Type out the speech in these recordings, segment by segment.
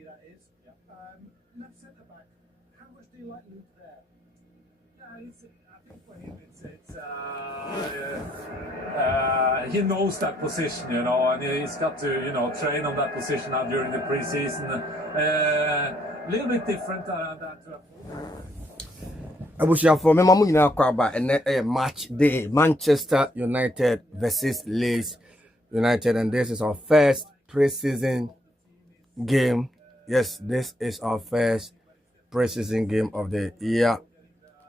That is. Left centre back. How much do you like Luke there? Yeah, I think for him, he knows that position, and he's got to, train on that position now during the preseason. A little bit different than to Abusiafo me mamu nyina kwa ba ene match day Manchester United versus Leeds United, and this is our first preseason game. Yes, this is our first preseason game of the year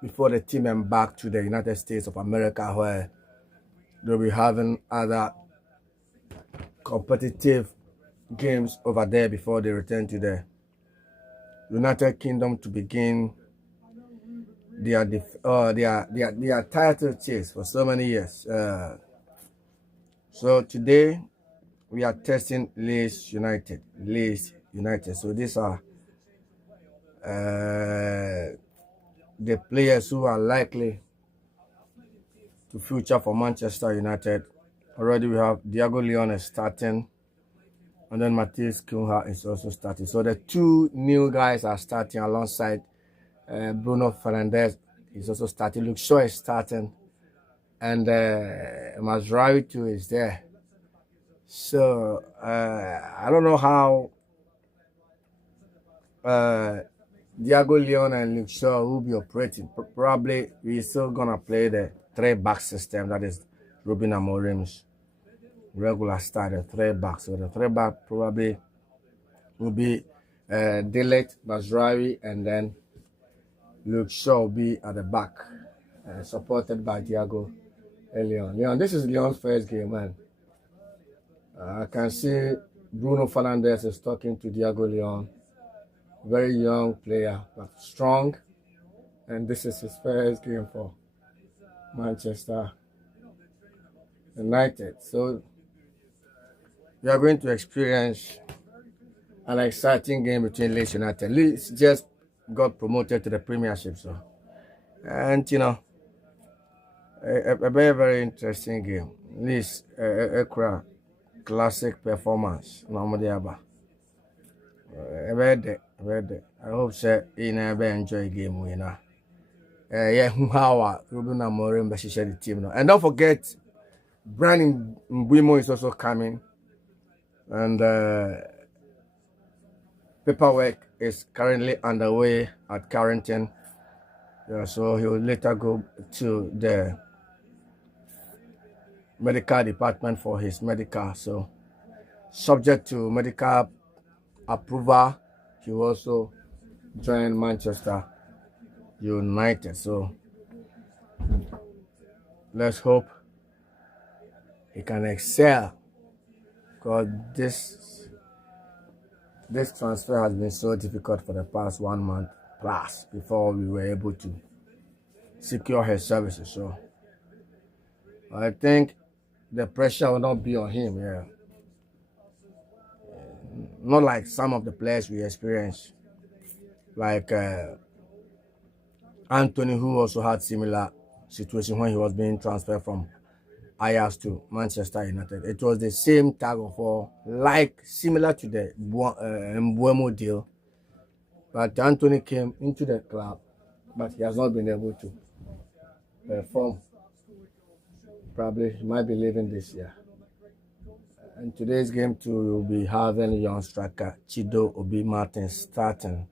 before the team embark to the United States of America, where they'll be having other competitive games over there before they return to the United Kingdom to begin their title chase for so many years. So today we are testing Leeds United. So these are the players who are likely to feature for Manchester United. Already we have Diego Leon is starting, and then Matheus Cunha is also starting. So the two new guys are starting alongside Bruno Fernandes is also starting. Luke Shaw is starting, and Mazraoui too is there. So I don't know how Diego Leon and Luke Shaw will be operating. Probably we're still gonna play the 3-back system. That is Ruben Amorim's regular style, the 3-back. So the 3-back probably will be De Ligt, Mazraoui, and then Luke Shaw will be at the back, supported by Diego Leon. Leon, this is Leon's first game, man. I can see Bruno Fernandes is talking to Diego Leon. Very young player, but strong. And this is his first game for Manchester United. So we are going to experience an exciting game between Leeds United. Leeds just got promoted to the Premiership, so, and a very, very interesting game. Leeds a classic performance. Normally, I hope so. In a very enjoy game winner. Yeah, how Ruben Amorim share the team now. And don't forget, Bryan Mbeumo is also coming, and paperwork is currently underway at Carrington. Yeah, so he will later go to the medical department for his medical. So, subject to medical approval, he will also join Manchester United. So, let's hope he can excel, because this transfer has been so difficult for the past 1 month plus before we were able to secure his services. So I think the pressure will not be on him. Yeah, not like some of the players we experienced, like Anthony, who also had similar situation when he was being transferred from Ajax to Manchester United. It was the same tag of war, like similar to the Mbeumo deal. But Anthony came into the club, but he has not been able to perform. Probably he might be leaving this year. And today's game too, will be having young striker Chido Obi Martin starting.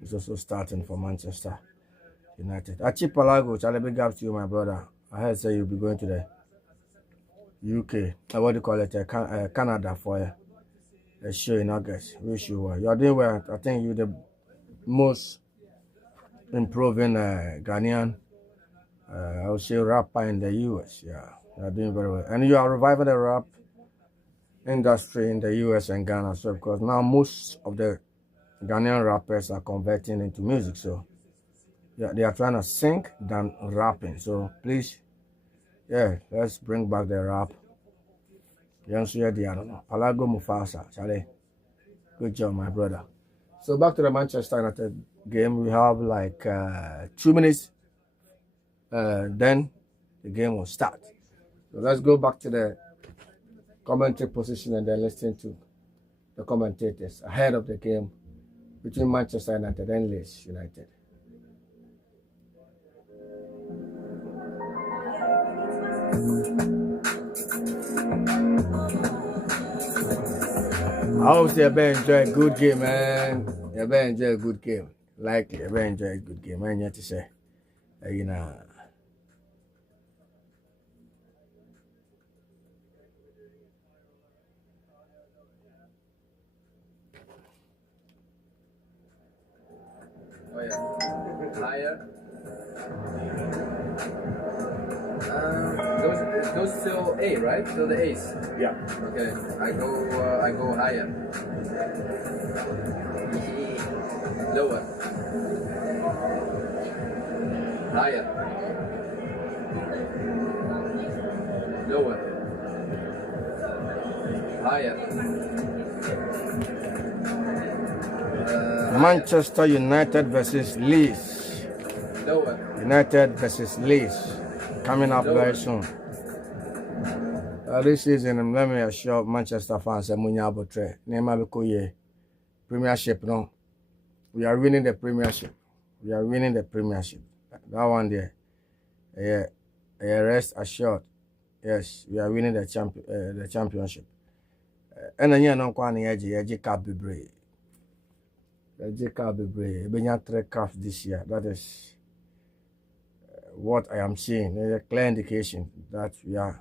He's also starting for Manchester United. Archipelago, Charlie, big up to you, my brother. I heard say you'll be going to the UK, what do you call it, Canada for a show in August. Wish you well. You're doing well. I think you're the most improving Ghanaian, I would say, rapper in the US. Yeah, you're doing very well. And you are reviving the rap industry in the US and Ghana. So, because now most of the Ghanaian rappers are converting into music. So, yeah, they are trying to sing than rapping. So, please, yeah, let's bring back the rap. Palago Mufasa, Charlie. Good job, my brother. So back to the Manchester United game. We have like 2 minutes. Then the game will start. So let's go back to the commentary position and then listen to the commentators ahead of the game between Manchester United and Leeds United. I hope you enjoy a good game, man. You enjoy a good game. Likely, you enjoy a good game. I need to say, you know. Oh yeah, higher. Goes till A, right? Till the ace. Yeah. Okay, I go higher. Lower. Higher. Lower. Higher. Manchester United versus Leeds. Lower. United versus Leeds. Coming up very soon. This season, let me assure Manchester fans that Premiership, no. We are winning the Premiership. We are winning the Premiership. That one there. Yeah, rest assured. Yes, we are winning the championship. And then you know, cup be Benya 3 cups this year. That is what I am seeing. There's a clear indication that we are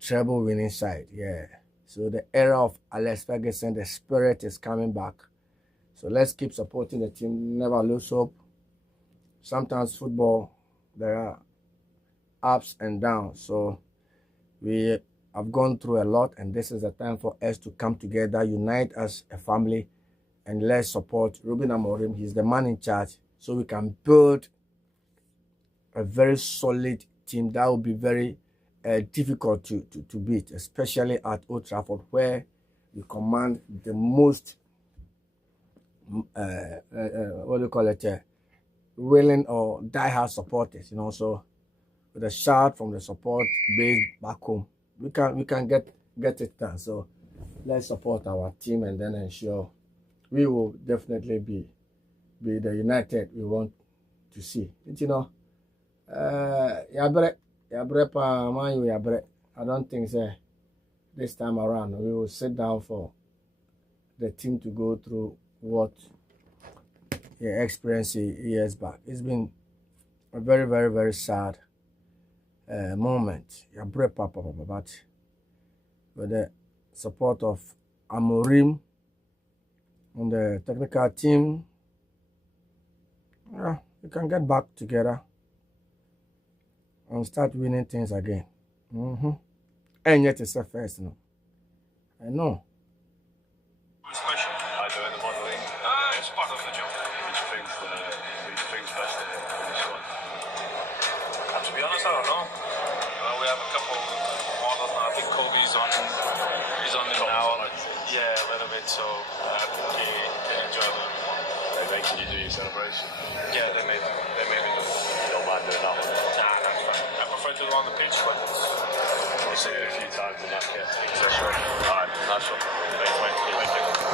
treble winning side. Yeah. So the era of Alex Ferguson, the spirit is coming back. So let's keep supporting the team. Never lose hope. Sometimes football, there are ups and downs. So we have gone through a lot, and this is the time for us to come together, unite as a family, and let's support Ruben Amorim. He's the man in charge, so we can build a very solid team that will be very difficult to beat, especially at Old Trafford, where we command the most, what do you call it, willing or die-hard supporters, you know. So with a shout from the support base back home, we can get it done. So let's support our team and then ensure we will definitely be the United we want to see. You know, I don't think this time around we will sit down for the team to go through what he experienced years back. It's been a very, very, very sad moment. But with the support of Amorim on the technical team, yeah, we can get back together and start winning things again. And yet it's a first, no. I know. Special. I do in the modelling. It's part of the job. Which things best in this one? To be honest, I don't know. We have a couple models now. I think Kobe's on. He's on it now. Yeah, a little bit. So I think he can enjoy it. They making you do your celebration. Yeah, they made me do it. You don't mind doing that one? Nah, that's fine. I prefer to do it on the pitch, but we'll see it a few times and that. Yeah, that's right. All right, nice one. Thanks, mate. Thank you.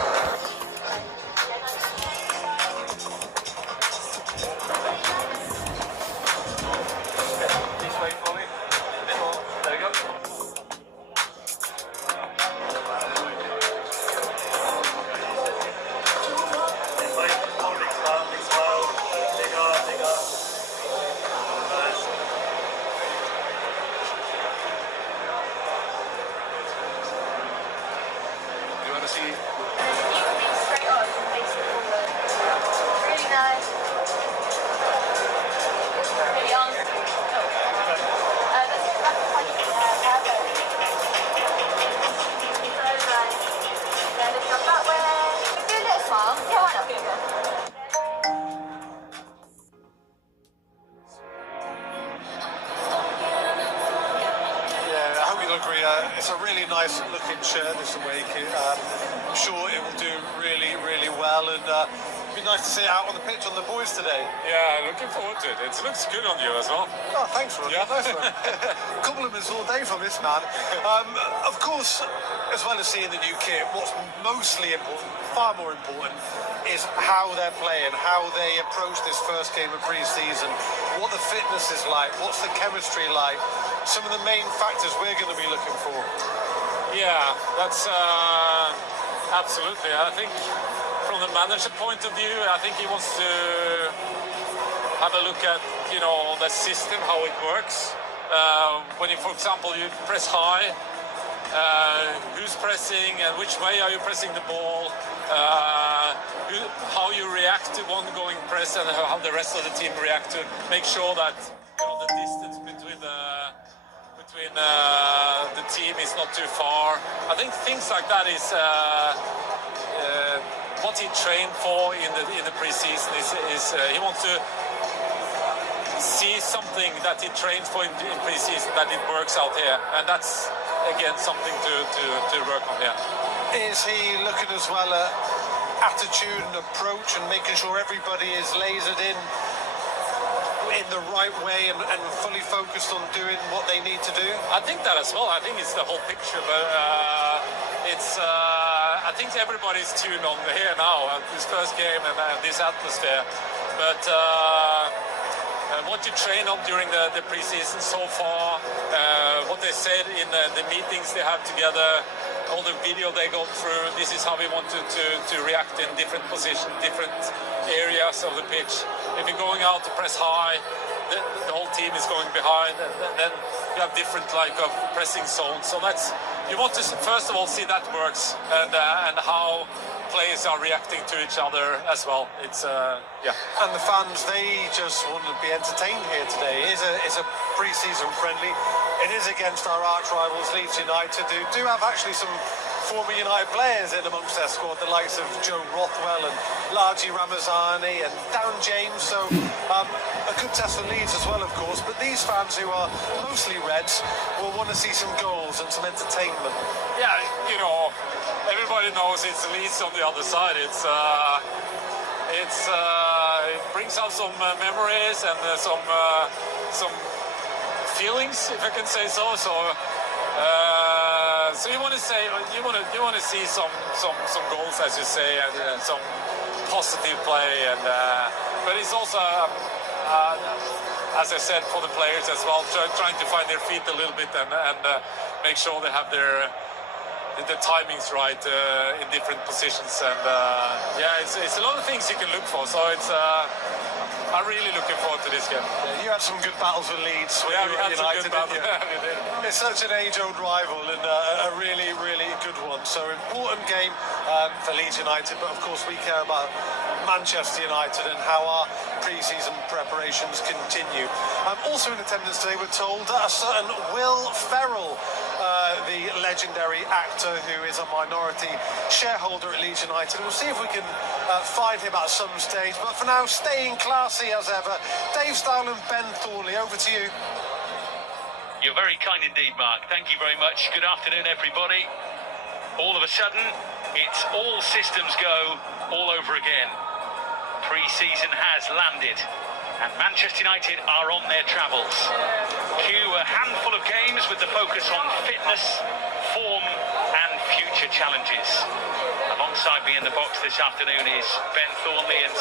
It's a really nice looking shirt this week. I'm sure it will do really, really well, and It'd be nice to see it out on the pitch on the boys today. Yeah, looking forward to it. It looks good on you as well. Oh, thanks, Ron. Yeah. Nice one. Compliments all day from this man. Of course, as well as seeing the new kit, what's mostly important, far more important, is how they're playing, how they approach this first game of pre-season, what the fitness is like, what's the chemistry like, some of the main factors we're going to be looking for. Yeah, that's absolutely. I think from the manager point of view, I think he wants to have a look at, you know, the system, how it works. When you, for example, you press high, who's pressing and which way are you pressing the ball, how you react to one going press and how the rest of the team react to make sure that, you know, the distance between the team is not too far. I think things like that is what he trained for in the pre-season. Is he wants to see something that he trained for in pre-season, that it works out here, and that's again something to work on here. Is he looking as well at attitude and approach and making sure everybody is lasered in the right way and fully focused on doing what they need to do? I think that as well. I think it's the whole picture, but I think everybody's tuned on here now at this first game and this atmosphere. But what you train on during the pre-season so far, what they said in the meetings they have together, all the video they go through, this is how we want to react in different positions, different areas of the pitch. If you're going out to press high, the whole team is going behind, and then you have different of pressing zones. So that's, you want to first of all see that works, and how players are reacting to each other as well. It's yeah. And the fans, they just want to be entertained here today. It's a pre-season friendly. It is against our arch rivals Leeds United, who do have actually some former United players in amongst their squad, the likes of Joe Rothwell and Largi Ramazani and Darren James. So a good test for Leeds as well, of course. But these fans, who are mostly Reds, will want to see some goals and some entertainment. Yeah, you know, everybody knows it's Leeds on the other side. It brings out some memories and some feelings, if I can say so. So you want to see some goals, as you say, and some positive play, and but it's also as I said, for the players as well, trying to find their feet a little bit and make sure they have the timings right in different positions, and yeah, it's a lot of things you can look for. So it's I'm really looking forward to this game. Yeah, you had some good battles with Leeds when you were at United, didn't you? It's such an age-old rival and a really, really good one. So important game for Leeds United, but of course we care about Manchester United and how our pre-season preparations continue. Also in attendance today, we're told that a certain Will Ferrell, the legendary actor who is a minority shareholder at Leeds United. We'll see if we can find him at some stage. But for now, staying classy as ever, Dave Style and Ben Thornley, over to you. You're very kind indeed, Mark. Thank you very much. Good afternoon, everybody. All of a sudden, it's all systems go all over again. Pre-season has landed, and Manchester United are on their travels. Cue a handful of games with the focus on fitness, form and future challenges. Alongside me in the box this afternoon is Ben Thornley, and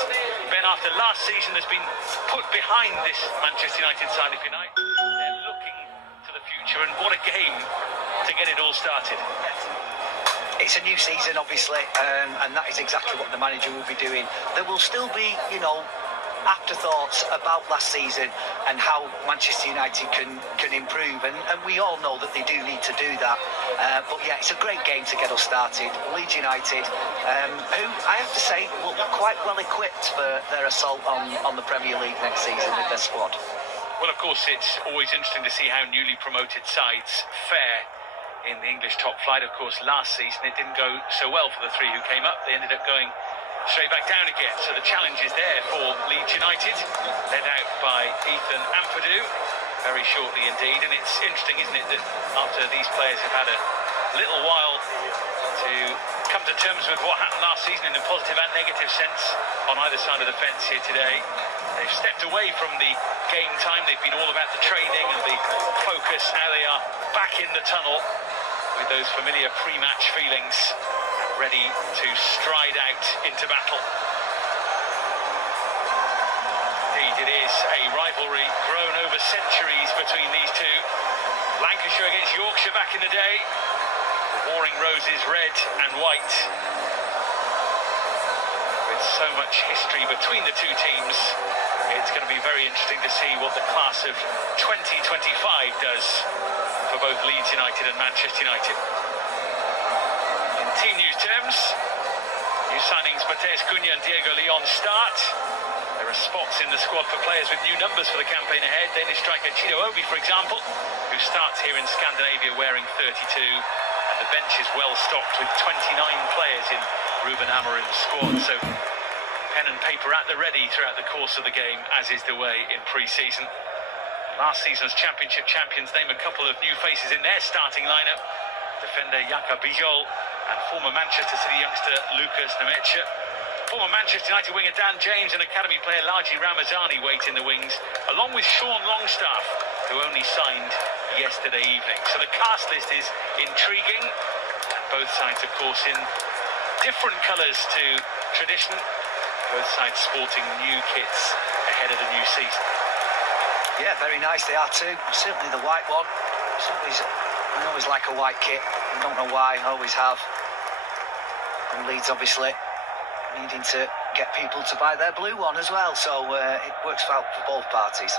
Ben, after last season, has been put behind this Manchester United side, if you like. They're looking to the future, and what a game to get it all started. It's a new season, obviously, and that is exactly what the manager will be doing. There will still be, you know, afterthoughts about last season and how Manchester United can improve, and we all know that they do need to do that. But yeah, it's a great game to get us started. Leeds United, who I have to say look quite well equipped for their assault on the Premier League next season with their squad. Well, of course, it's always interesting to see how newly promoted sides fare in the English top flight. Of course, last season it didn't go so well for the three who came up. They ended up going straight back down again. So the challenge is there for Leeds United, led out by Ethan Ampadu very shortly indeed. And it's interesting, isn't it, that after these players have had a little while to come to terms with what happened last season in a positive and negative competitive sense on either side of the fence here today. They've stepped away from the game time. They've been all about the training and the focus. Now they are back in the tunnel with those familiar pre-match feelings, ready to stride out into battle. Indeed, it is a rivalry grown over centuries between these two. Lancashire against Yorkshire back in the day. The Warring Roses red and white. With so much history between the two teams, it's going to be very interesting to see what the class of 2025 does for both Leeds United and Manchester United. In team news terms, new signings Matheus Cunha and Diego Leon start. There are spots in the squad for players with new numbers for the campaign ahead. Danish striker Chido Obi, for example, who starts here in Scandinavia wearing 32. And the bench is well stocked with 29 players in Ruben Amorim's squad. So pen and paper at the ready throughout the course of the game, as is the way in pre-season. Last season's championship champions name a couple of new faces in their starting lineup. Defender Jaka Bijol and former Manchester City youngster Lucas Nemecha. Former Manchester United winger Dan James and academy player Laji Ramazani wait in the wings, along with Sean Longstaff, who only signed yesterday evening. So the cast list is intriguing. Both sides, of course, in different colours to tradition. Both sides sporting new kits ahead of the new season. Yeah, very nice they are too. Certainly the white one. I always like a white kit. I don't know why, I always have. And Leeds obviously needing to get people to buy their blue one as well, so it works out for both parties.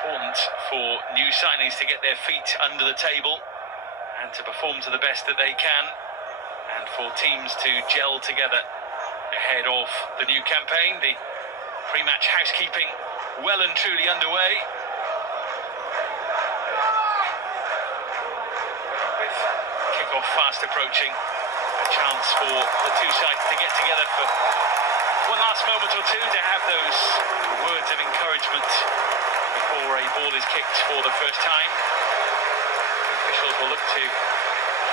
Important for new signings to get their feet under the table and to perform to the best that they can, and for teams to gel together ahead of the new campaign. The pre-match housekeeping well and truly underway, with kick-off fast approaching. A chance for the two sides to get together for one last moment or two, to have those words of encouragement before a ball is kicked for the first time. The officials will look to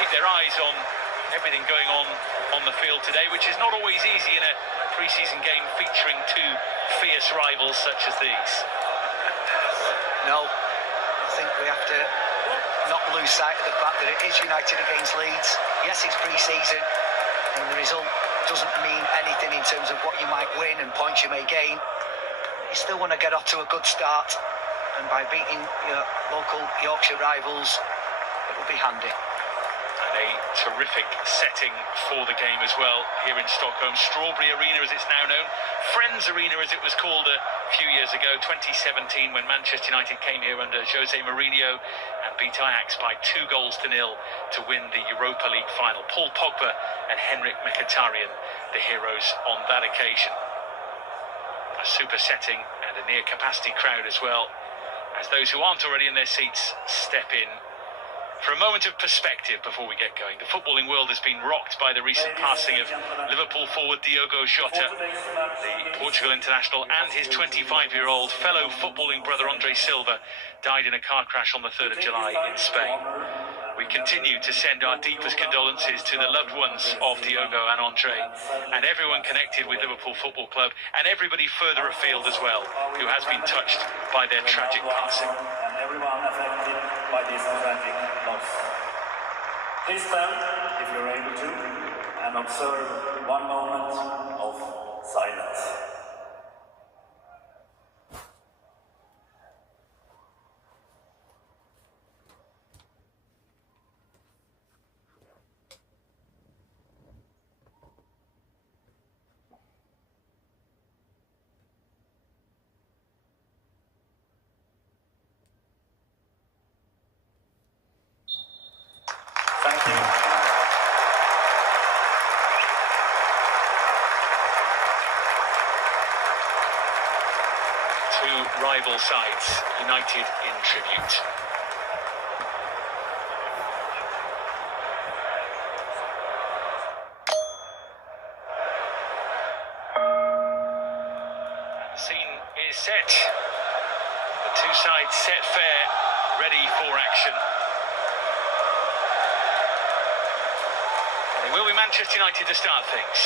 keep their eyes on everything going on the field today, which is not always easy in a pre-season game featuring two fierce rivals such as these. No, I think we have to not lose sight of the fact that it is United against Leeds. Yes, it's pre-season, and the result doesn't mean anything in terms of what you might win and points you may gain. You still want to get off to a good start, and by beating your local Yorkshire rivals, it will be handy. And a terrific setting for the game as well here in Stockholm. Strawberry Arena, as it's now known. Friends Arena, as it was called a few years ago, 2017, when Manchester United came here under Jose Mourinho and beat Ajax by 2-0 to win the Europa League final. Paul Pogba and Henrik Mkhitaryan, the heroes on that occasion. A super setting and a near capacity crowd as well, as those who aren't already in their seats step in. For a moment of perspective before we get going, the footballing world has been rocked by the recent passing of Liverpool forward Diogo Jota. The Portugal international and his 25-year-old fellow footballing brother Andre Silva died in a car crash on the 3rd of July in Spain. We continue to send our deepest condolences to the loved ones of Diogo and Andre, and everyone connected with Liverpool Football Club, and everybody further afield as well, who has been touched by their tragic passing. And everyone affected by this tragic loss. Please stand, if you're able to, and observe one moment of silence. Thank you. Two rival sides united in tribute. And the scene is set. The two sides set fair, ready for action. It will be Manchester United to start things.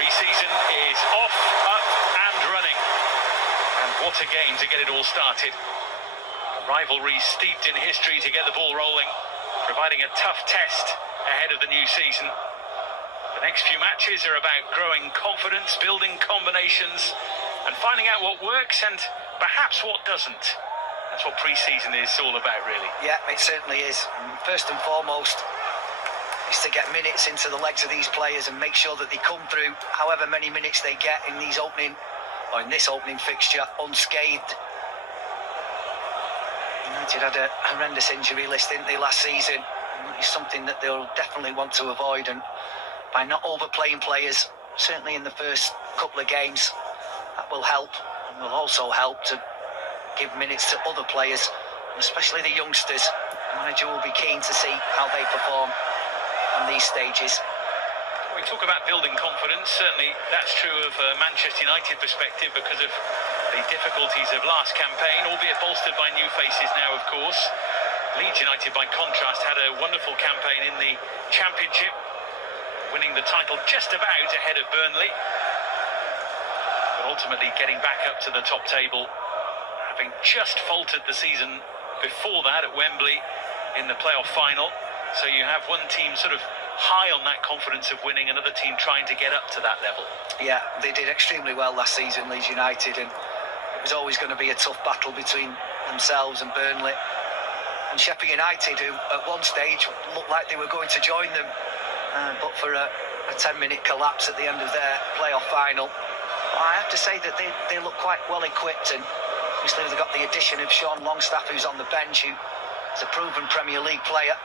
Pre-season is off, up and running. And what a game to get it all started. A rivalry steeped in history to get the ball rolling, providing a tough test ahead of the new season. The next few matches are about growing confidence, building combinations, and finding out what works and perhaps what doesn't. That's what pre-season is all about, really. Yeah, it certainly is. First and foremost, is to get minutes into the legs of these players and make sure that they come through however many minutes they get in these opening, or in this opening fixture, unscathed. United had a horrendous injury list, didn't they, last season? It's something that they'll definitely want to avoid, and by not overplaying players, certainly in the first couple of games, that will help, and will also help to give minutes to other players, especially the youngsters. The manager will be keen to see how they perform on these stages. We talk about building confidence. Certainly that's true of a Manchester United perspective because of the difficulties of last campaign, albeit bolstered by new faces now, of course. Leeds United, by contrast, had a wonderful campaign in the Championship, winning the title just about ahead of Burnley, but ultimately getting back up to the top table, having just faltered the season before that at Wembley in the playoff final. So you have one team sort of high on that confidence of winning, another team trying to get up to that level. Yeah, they did extremely well last season, Leeds United, and it was always going to be a tough battle between themselves and Burnley. And Sheffield United, who at one stage looked like they were going to join them, but for a 10-minute collapse at the end of their playoff final. I have to say that they look quite well equipped, and obviously they've got the addition of Sean Longstaff, who's on the bench, who is a proven Premier League player.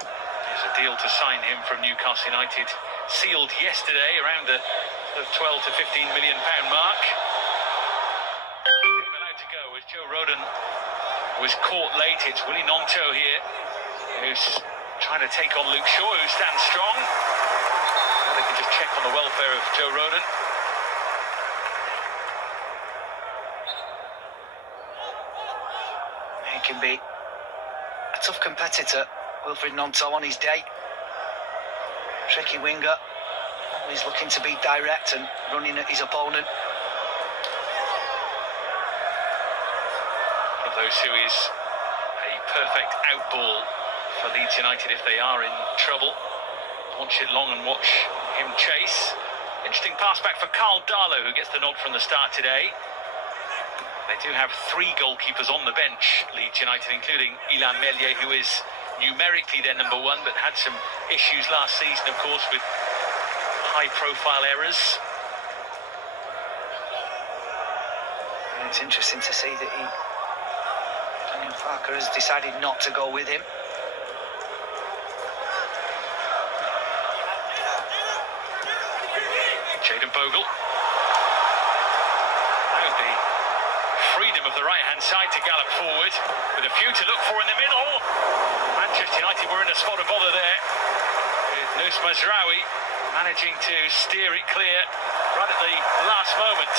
There's a deal to sign him from Newcastle United, sealed yesterday around the sort of 12 to 15 million pound mark. Allowed to go as Joe Rodon was caught late. It's Willy Gnonto here, who's trying to take on Luke Shaw, who stands strong. Well, they can just check on the welfare of Joe Rodon. He can be a tough competitor, Wilfried Gnonto, on his day. Tricky winger, always looking to be direct and running at his opponent. One of those who is a perfect outball for Leeds United if they are in trouble. Watch it long and watch him chase. Interesting pass back for Carl Darlow, who gets the nod from the start today. They do have 3 goalkeepers on the bench, Leeds United, including Illan Meslier, who is numerically their number 1, but had some issues last season, of course, with high-profile errors. And it's interesting to see that Daniel Farke has decided not to go with him. Jayden Bogle. The freedom of the right-hand side to gallop forward, with a few to look for in the middle. Manchester United were in a spot of bother there, with Nous Mazraoui managing to steer it clear right at the last moment.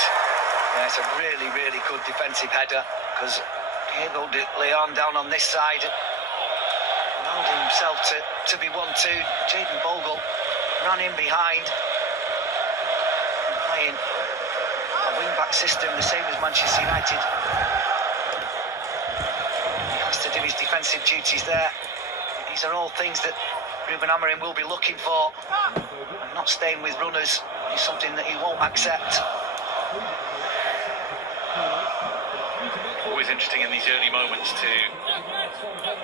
Yeah, it's a really, really good defensive header, because Diego de Leon down on this side allowed himself to be 1-2. Jayden Bogle ran in behind, playing a wing-back system, the same as Manchester United. He has to do his defensive duties there. These are all things that Ruben Amorim will be looking for, and not staying with runners is something that he won't accept. Always interesting in these early moments to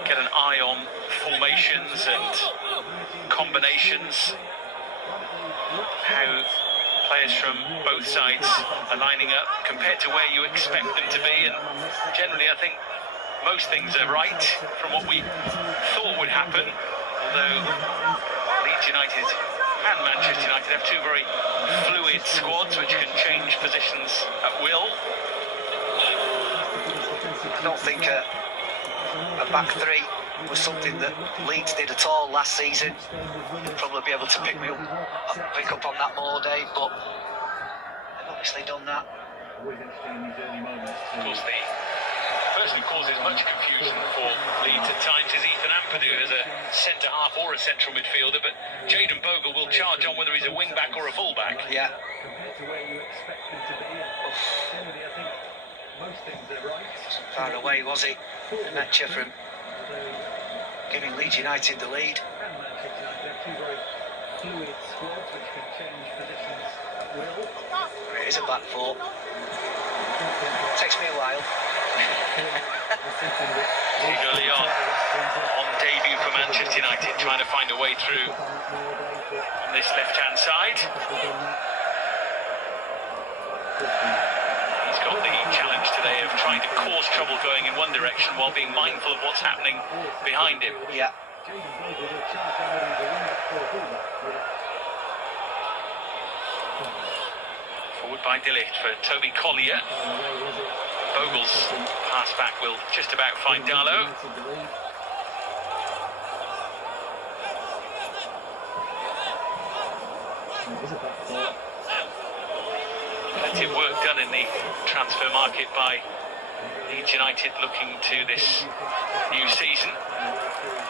get an eye on formations and combinations, how players from both sides are lining up compared to where you expect them to be, and generally I think most things are right from what we thought would happen, although Leeds United and Manchester United have two very fluid squads which can change positions at will. I don't think a back three was something that Leeds did at all last season. You'll probably be able to pick up on that more, Dave, but they've obviously done that. Of course, the person who causes much confusion for Leeds at times is Ethan Ampadu as a centre-half or a central midfielder, but Jayden Bogle will charge on whether he's a wing-back or a full-back. Yeah. Far away, was it, Metcha, from giving Leeds United the lead. It is a back four. Takes me a while. Hugo Leon on debut for Manchester United, trying to find a way through on this left-hand side. He's got the challenge today of trying to cause trouble going in one direction while being mindful of what's happening behind him. Yeah. Forward by De Ligt for Toby Collier. Bogle's pass back will just about find Darlow. Plenty of work done in the transfer market by Leeds United looking to this new season.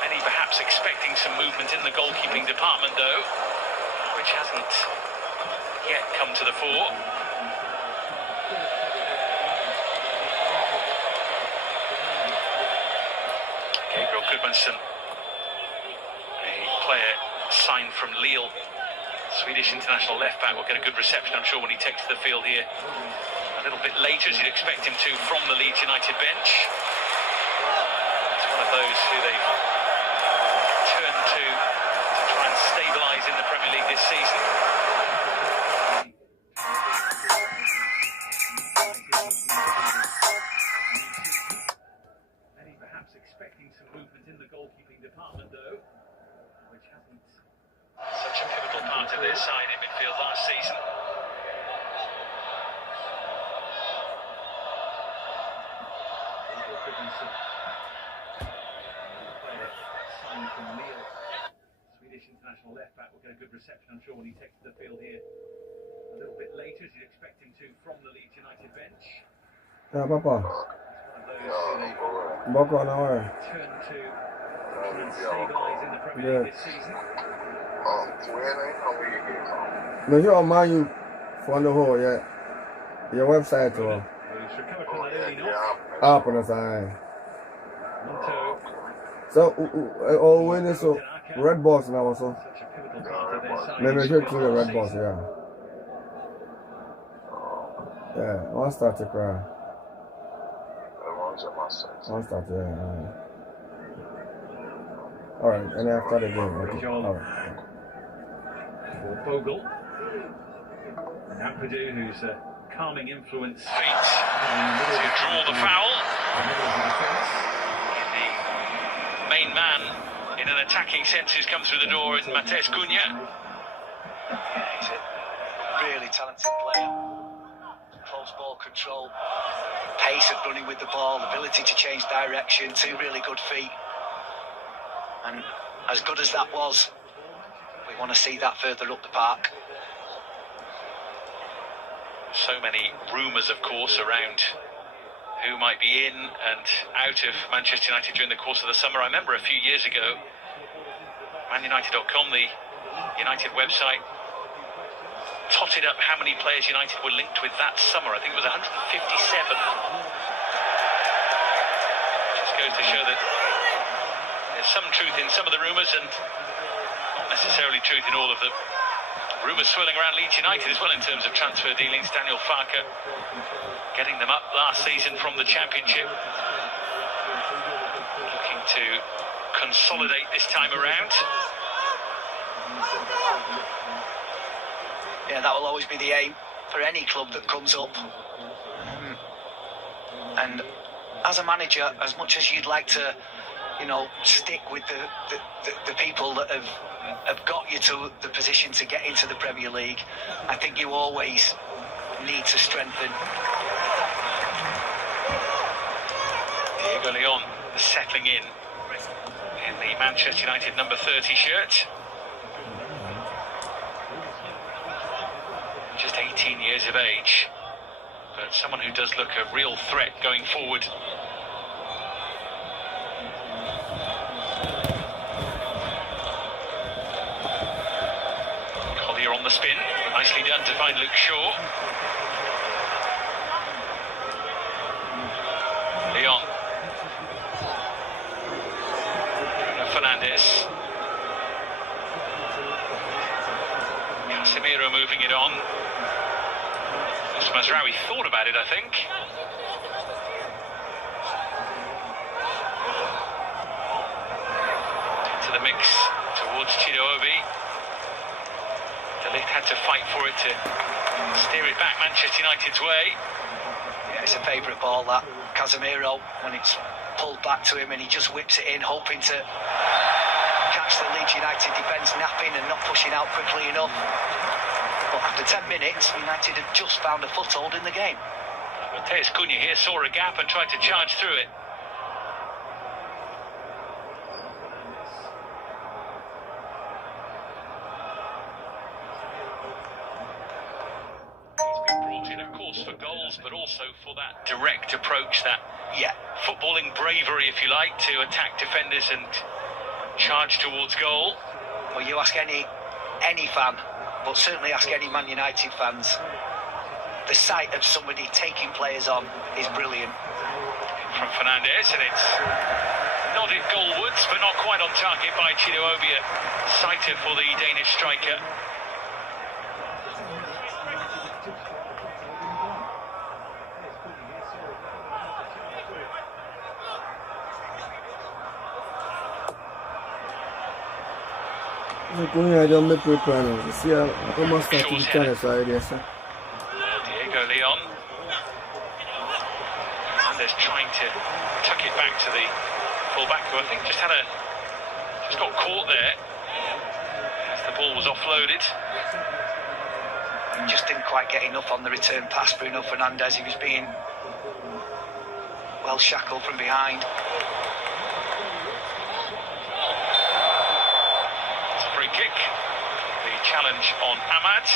Many perhaps expecting some movement in the goalkeeping department though, which hasn't yet come to the fore. Gabriel Gudmundsson, a player signed from Lille, Swedish international left-back, will get a good reception, I'm sure, when he takes to the field here a little bit later, as you'd expect him to from the Leeds United bench. It's one of those who they've turned to try and stabilise in the Premier League this season. Many perhaps expecting some movement in the goalkeeping department, though, which hasn't such a pivotal part of their side in midfield last season. Signed from Lille, Swedish international left-back, will get a good reception, I'm sure, when he takes to the field here a little bit later, as you'd expect him to from the Leeds United bench. Yeah, Papa. Boko now. Turn to try and stabilise in the Premier League this season. No, you're man, you for the whole, yeah. Your website, or Who's recovered from that early knock. up on the side. Monto, So, when it's so red boss now, also. such a pivotal part of their side. Maybe you to the red boss, yeah. Yeah, one start to cry. One start, yeah. Alright, and after the game, okay. Alright. For Bogle. And Ampadu, who's a calming influence. To draw the foul. The main man, in an attacking sense, who's come through the door is Matheus Cunha. He's a really talented player. Close ball control, pace of running with the ball, ability to change direction, two really good feet. And as good as that was, we want to see that further up the park. So many rumours, of course, around who might be in and out of Manchester United during the course of the summer. I remember a few years ago, ManUnited.com, the United website, totted up how many players United were linked with that summer. I think it was 157. Just goes to show that there's some truth in some of the rumours and not necessarily truth in all of them. Rumours swirling around Leeds United as well in terms of transfer dealings. Daniel Farke getting them up last season from the Championship, looking to consolidate this time around. Yeah, that will always be the aim for any club that comes up. And as a manager, as much as you'd like to you know, stick with the people that have got you to the position to get into the Premier League. I think you always need to strengthen. Diego Leon settling in the Manchester United number 30 shirt. Just 18 years of age, but someone who does look a real threat going forward. Collier on the spin, nicely done to find Luke Shaw. Leon. Bruno Fernandes. Casemiro moving it on. Mazraoui thought about it, I think. Into the mix towards Chido-Obi. De Ligt had to fight for it to steer it back Manchester United's way. Yeah, it's a favourite ball, that. Casemiro, when it's pulled back to him and he just whips it in, hoping to catch the Leeds United defence napping and not pushing out quickly enough. But after 10 minutes, United had just found a foothold in the game. Matheus Cunha here saw a gap and tried to charge through it. He's been brought in, of course, for goals, but also for that direct approach, that footballing bravery, if you like, to attack defenders and charge towards goal. Well, you ask any fan, but certainly ask any Man United fans, the sight of somebody taking players on is brilliant. From Fernandes, and it's nodded goalwards, but not quite on target by Chido-Obi, a sighter for the Danish striker. Diego Leon. Fernandes trying to tuck it back to the full-back, who I think just got caught there as the ball was offloaded. He just didn't quite get enough on the return pass. Bruno Fernandes, he was being well shackled from behind. It's a free kick. The challenge on Ahmad.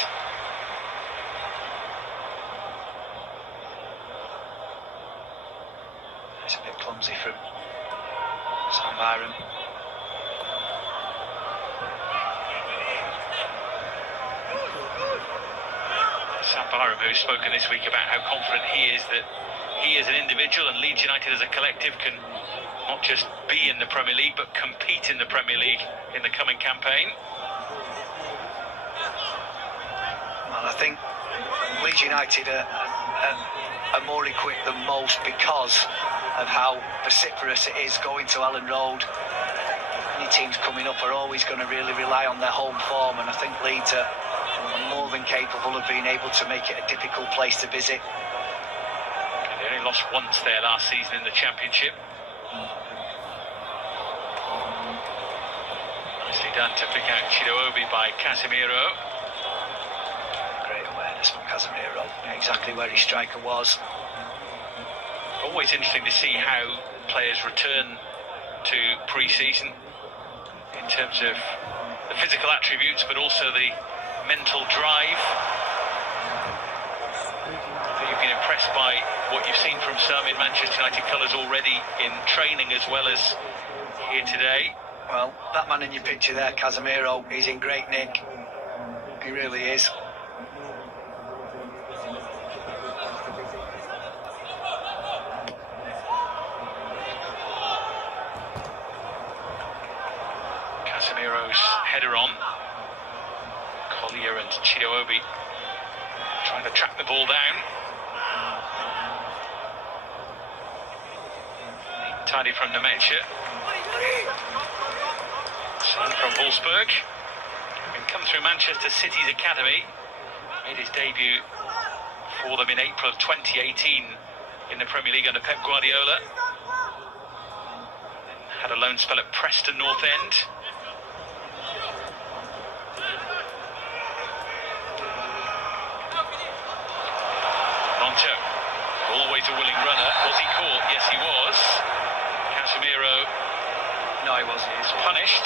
It's a bit clumsy from Sam Byram. Sam Byram, who's spoken this week about how confident he is that he as an individual and Leeds United as a collective can not just be in the Premier League but compete in the Premier League in the coming campaign. Well, I think Leeds United are more equipped than most because of how vociferous it is going to Ellen Road. Any teams coming up are always going to really rely on their home form, and I think Leeds are more than capable of being able to make it a difficult place to visit. They only lost once there last season in the Championship. Nicely done to pick out Chido-Obi by Casemiro. Great awareness from Casemiro, exactly where his striker was. Always interesting to see how players return to pre-season in terms of the physical attributes, but also the mental drive. I think you've been impressed by what you've seen from some in Manchester United colours already in training as well as here today. Well, that man in your picture there, Casemiro, he's in great nick. He really is. Casemiro's header on. Collier and Chido-Obi trying to track the ball down. Tidy from Nemecha. Son from Wolfsburg. And come through Manchester City's academy. Made his debut for them in April of 2018 in the Premier League under Pep Guardiola. Had a loan spell at Preston North End. Monto, always a willing runner. Was he caught? Yes, he was. Casemiro, No, he wasn't. is punished.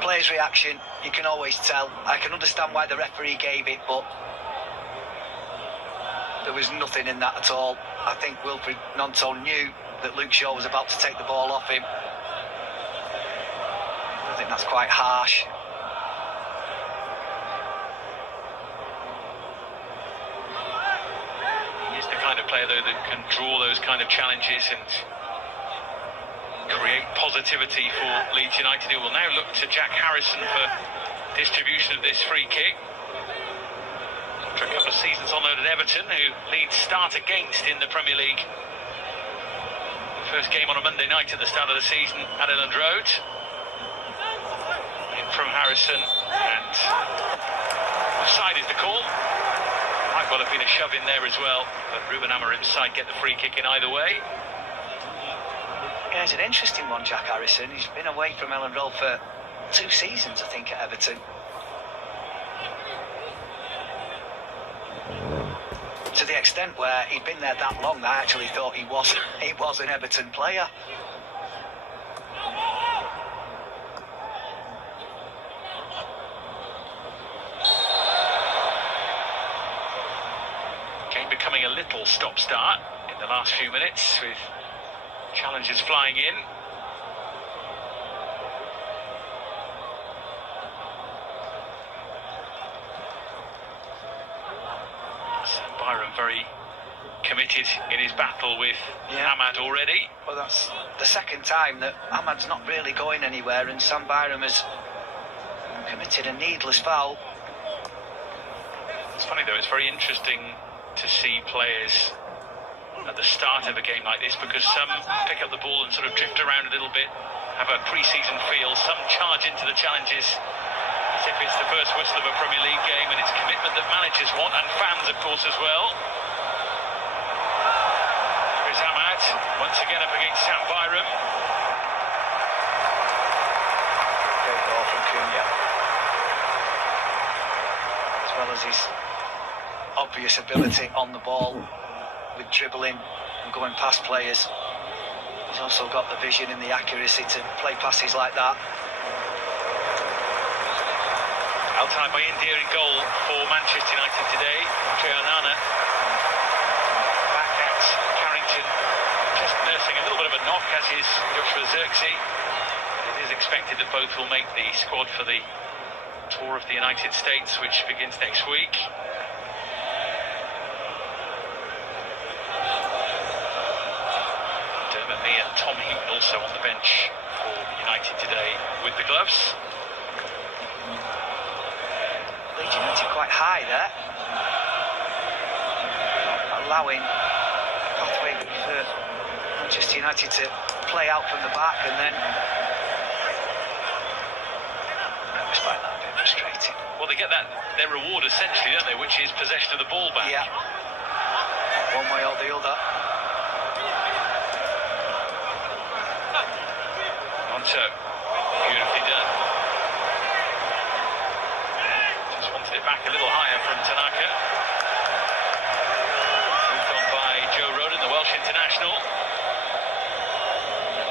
Player's reaction, you can always tell. I can understand why the referee gave it, but there was nothing in that at all. I think Wilfried Gnonto knew that Luke Shaw was about to take the ball off him. I think that's quite harsh. He's the kind of player, though, that can draw those kind of challenges and create positivity for Leeds United, who will now look to Jack Harrison for distribution of this free kick. After a couple of seasons on loan at Everton, who Leeds start against in the Premier League. First game on a Monday night at the start of the season at Elland Road. In from Harrison, and offside is the call. Might well have been a shove in there as well, but Ruben Amorim's side get the free kick in either way. Yeah, it's an interesting one, Jack Harrison. He's been away from Elland Road for 2 seasons, I think, at Everton. To the extent where he'd been there that long, I actually thought he was an Everton player. Game becoming a little stop-start in the last few minutes, with challenges flying in. Byron very committed in his battle with Ahmad already. Well, that's the second time that Ahmad's not really going anywhere, and Sam Byram has committed a needless foul. It's funny though, it's very interesting to see players at the start of a game like this, because some pick up the ball and sort of drift around a little bit, have a pre-season feel, some charge into the challenges as if it's the first whistle of a Premier League game, and it's commitment that managers want, and fans of course as well. Here's Ahmad, once again up against Sam Byram. Great ball from Cunha. As well as his obvious ability on the ball with dribbling and going past players. He's also got the vision and the accuracy to play passes like that. Altay by India in goal for Manchester United today. Onana back at Carrington, just nursing a little bit of a knock, as is Joshua Zirkzee. It is expected that both will make the squad for the tour of the United States, which begins next week. Dermot Mee and Tom Heaton also on the bench for United today with the gloves. Leeds United quite high there, allowing a pathway for Manchester United to play out from the back, and then I always find that a bit frustrating. Well, they get that their reward essentially, don't they, which is possession of the ball back. Yeah, one way or the other. Monto, beautifully done. It back a little higher from Tanaka. Moved on by Joe Rodon, the Welsh international.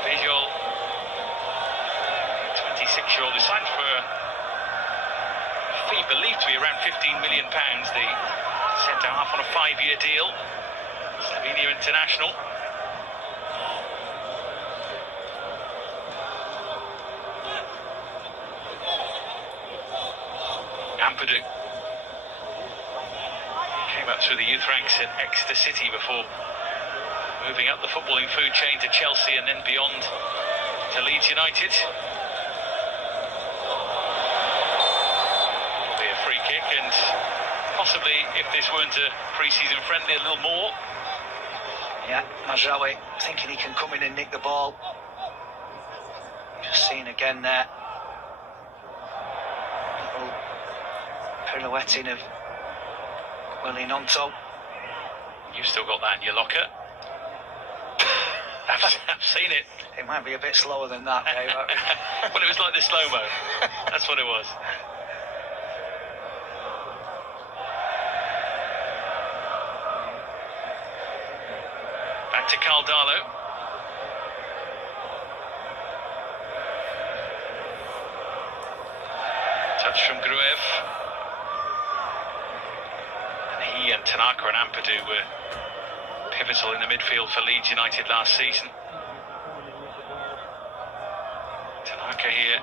Visual, 26-year-old, who signed for a fee believed to be around £15 million. The centre-half on a 5-year deal. Slovenia international. Ampadu came up through the youth ranks at Exeter City before moving up the footballing food chain to Chelsea and then beyond to Leeds United. It'll be a free kick, and possibly, if this weren't a pre-season friendly, a little more. Yeah, Mazraoui thinking he can come in and nick the ball. Just seeing again there. Pirouetting of Willie Gnonto. You've still got that in your locker. I've seen it. It might be a bit slower than that, Dave. Well, it was like the slow-mo. That's what it was. Back to Karl Darlow. Touch from Gruev. And he and Tanaka and Ampadu were pivotal in the midfield for Leeds United last season. Tanaka here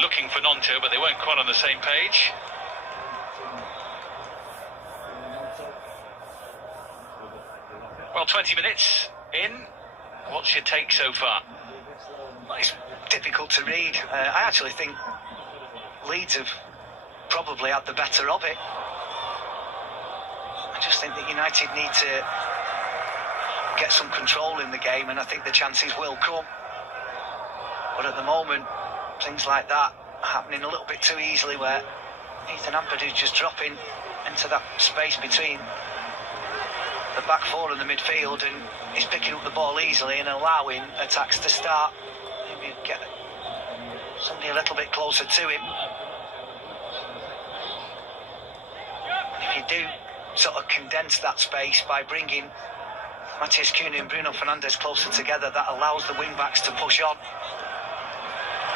looking for Gnonto, but they weren't quite on the same page. Well, 20 minutes in. What's your take so far? Well, it's difficult to read. I actually think Leeds have probably had the better of it. I just think that United need to get some control in the game, and I think the chances will come. But at the moment, things like that are happening a little bit too easily, where Ethan Ampadu's just dropping into that space between the back four and the midfield, and he's picking up the ball easily and allowing attacks to start. Maybe get somebody a little bit closer to him. If you do sort of condense that space by bringing Matheus Cunha and Bruno Fernandes closer together, that allows the wing-backs to push on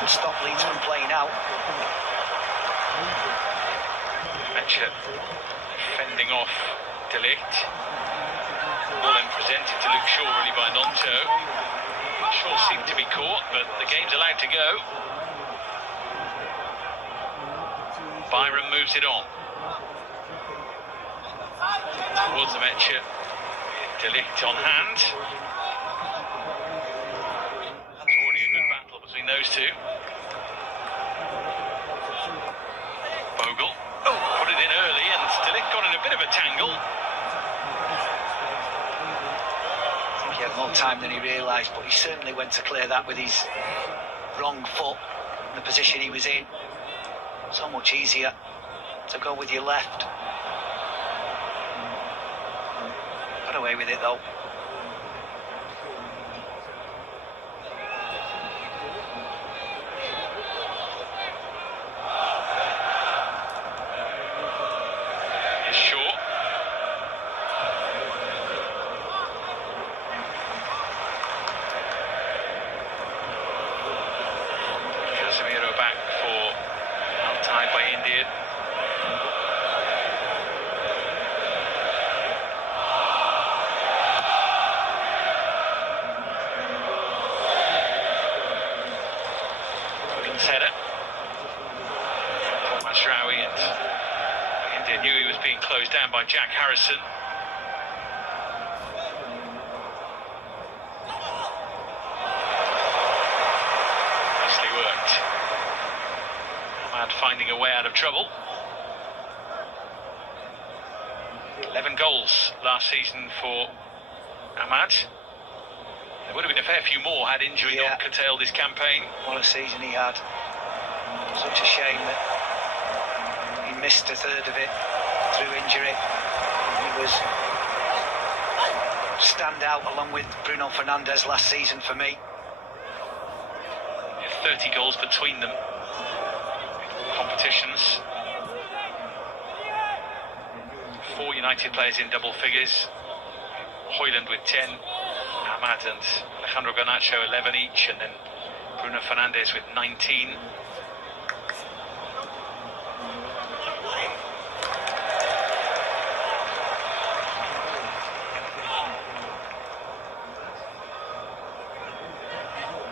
and stop Leeds from playing out. Mecha fending off De Ligt. Ball then presented to Luke Shaw really by Gnonto. Shaw seemed to be caught, but the game's allowed to go. Byram moves it on. Towards the Mecha. De Ligt on hand. Already a good battle between those two. Bogle. Oh, put it in early, and De Ligt got in a bit of a tangle. He had more time than he realised, but he certainly went to clear that with his wrong foot in the position he was in. So much easier to go with your left. Got away with it though. Here's Shaw. Casemiro back for outside by India. Header. For Mashraoui, and India knew he was being closed down by Jack Harrison. Nicely worked. Ahmad finding a way out of trouble. 11 goals last season for Ahmad. There would have been a fair few more had injury not curtailed his campaign. What a season he had. Such a shame that he missed a third of it through injury. He was standout along with Bruno Fernandes last season for me. 30 goals between them. Competitions. 4 United players in double figures. Højlund with 10. Ahmad and Alejandro Garnacho 11 each, and then Bruno Fernandes with 19.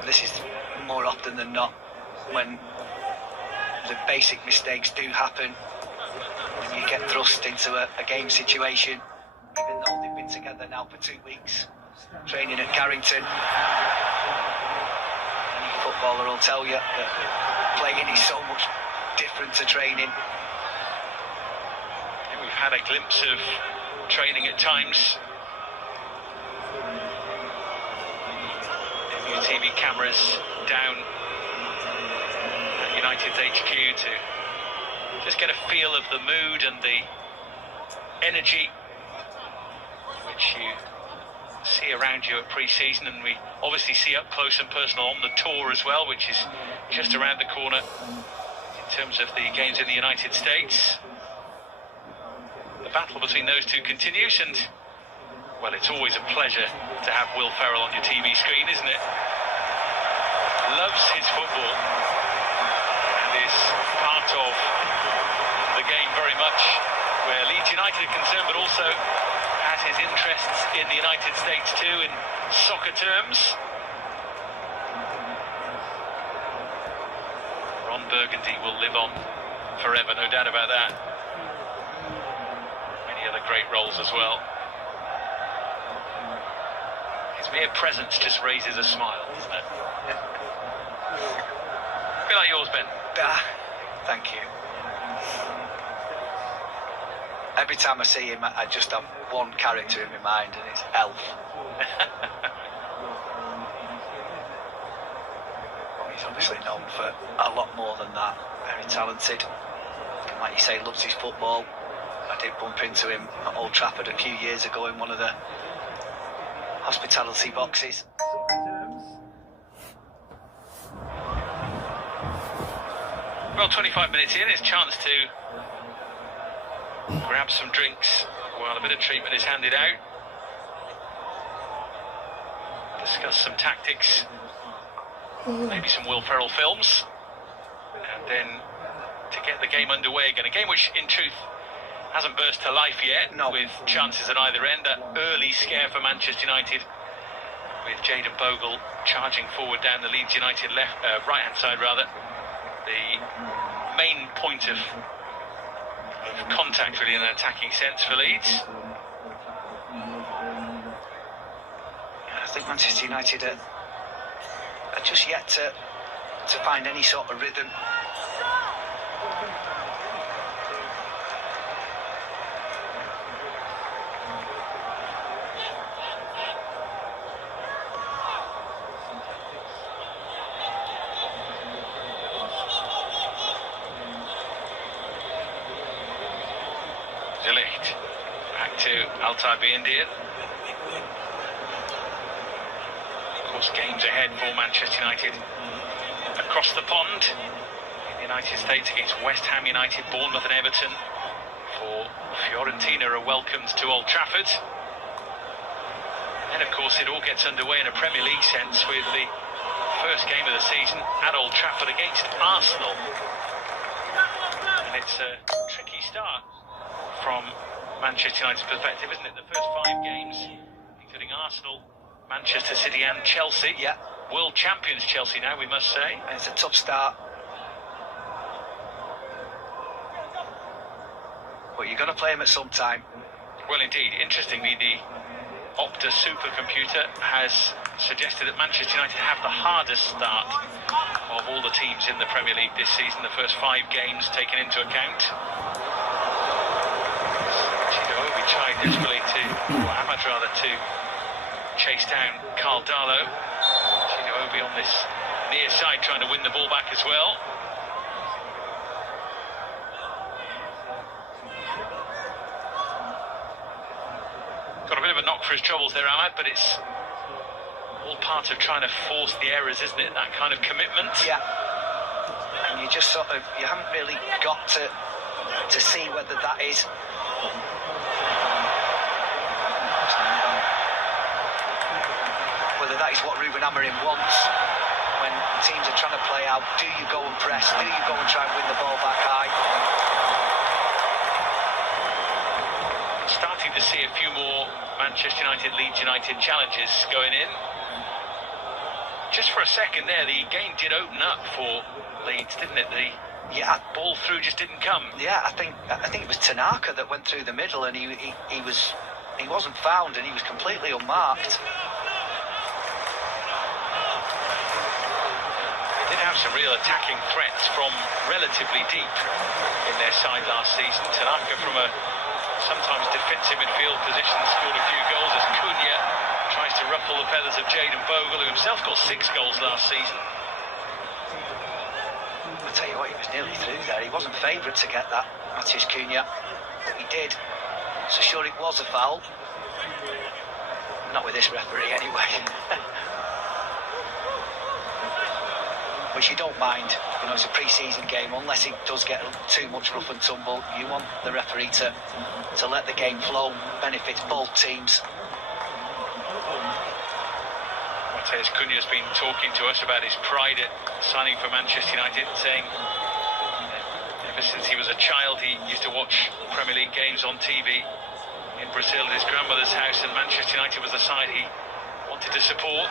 This is more often than not when the basic mistakes do happen and you get thrust into a game situation, even though they've been together now for 2 weeks training at Carrington. Any footballer will tell you that playing is so much different to training. We've had a glimpse of training at times. TV cameras down at United's HQ to just get a feel of the mood and the energy which you see around. around you at pre-season, and we obviously see up close and personal on the tour as well, which is just around the corner in terms of the games in the United States. The battle between those two continues, and well, it's always a pleasure to have Will Ferrell on your TV screen, isn't it? Loves his football and is part of the game very much where Leeds United are concerned, but also has his interests in the United States too, in soccer terms. Ron Burgundy will live on forever, no doubt about that. Many other great roles as well. His mere presence just raises a smile, doesn't it? A bit like yours, Ben. Thank you. Every time I see him, I just have one character in my mind, and it's Elf. Well, he's obviously known for a lot more than that. Very talented. And like you say, loves his football. I did bump into him at Old Trafford a few years ago in one of the hospitality boxes. Well, 25 minutes in, it's a chance to grab some drinks while a bit of treatment is handed out. Discuss some tactics, maybe some Will Ferrell films, and then to get the game underway again. A game which, in truth, hasn't burst to life yet, with chances at either end. That early scare for Manchester United, with Jayden Bogle charging forward down the Leeds United right-hand side, rather. The main point of contact, really, in an attacking sense for Leeds. I think Manchester United are just yet to find any sort of rhythm. Back to Altay Bayindir. Of course, games ahead for Manchester United across the pond in the United States against West Ham United, Bournemouth and Everton. For Fiorentina are welcomed to Old Trafford. And of course it all gets underway in a Premier League sense with the first game of the season at Old Trafford against Arsenal. And it's a tricky start from Manchester United's perspective, isn't it? The first 5 games, including Arsenal, Manchester City and Chelsea. Yeah. World champions Chelsea now, we must say. And it's a tough start. But you're going to play them at some time. Well, indeed. Interestingly, the Opta supercomputer has suggested that Manchester United have the hardest start of all the teams in the Premier League this season, the first 5 games taken into account. Chidobe tried desperately to chase down Karl Darlow. Chidobe on this near side trying to win the ball back as well. Got a bit of a knock for his troubles there, Ahmad, but it's all part of trying to force the errors, isn't it? That kind of commitment. Yeah. And you just sort of, you haven't really got to see whether that is what Ruben Amorim wants when teams are trying to play out. Do you go and press? Do you go and try and win the ball back high? Starting to see a few more Manchester United, Leeds United challenges going in. Just for a second there, the game did open up for Leeds, didn't it? The ball through just didn't come. Yeah, I think it was Tanaka that went through the middle, and he wasn't found, and he was completely unmarked. They did have some real attacking threats from relatively deep in their side last season. Tanaka, from a sometimes defensive midfield position, scored a few goals as Cunha tries to ruffle the feathers of Jayden Bogle, who himself got 6 goals last season. I'll tell you what, he was nearly through there. He wasn't favourite to get that, Matheus Cunha, but he did. So sure, it was a foul. Not with this referee, anyway. Which you don't mind, you know, it's a pre-season game. Unless it does get too much rough and tumble, you want the referee to let the game flow. Benefits both teams. Matheus Cunha has been talking to us about his pride at signing for Manchester United, saying ever since he was a child he used to watch Premier League games on TV in Brazil at his grandmother's house, and Manchester United was the side he wanted to support.